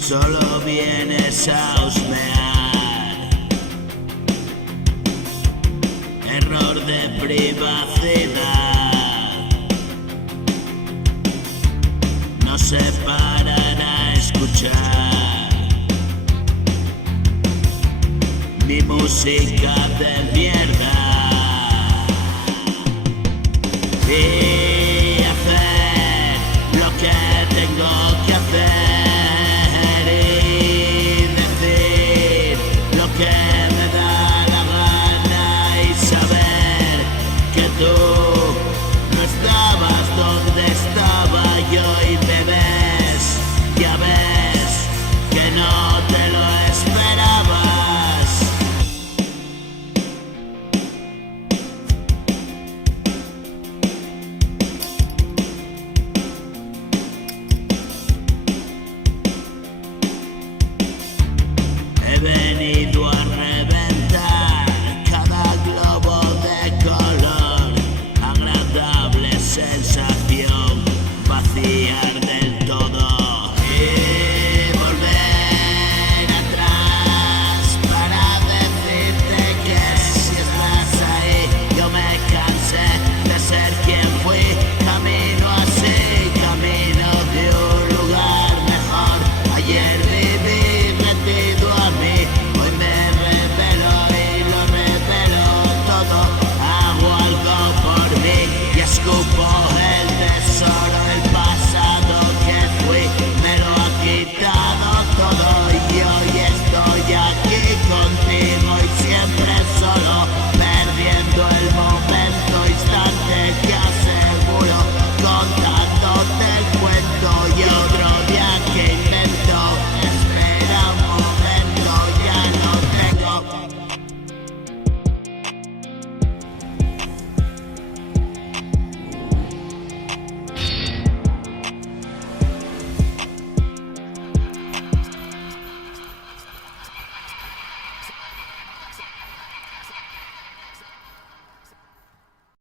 solo vienes a husmear. Error de privacidad, no se paran a escuchar mi música de mierda y hacer lo que tengo que hacer y decir lo que me da la gana y saber que tú no estabas donde estaba yo y me ves, ya ves que no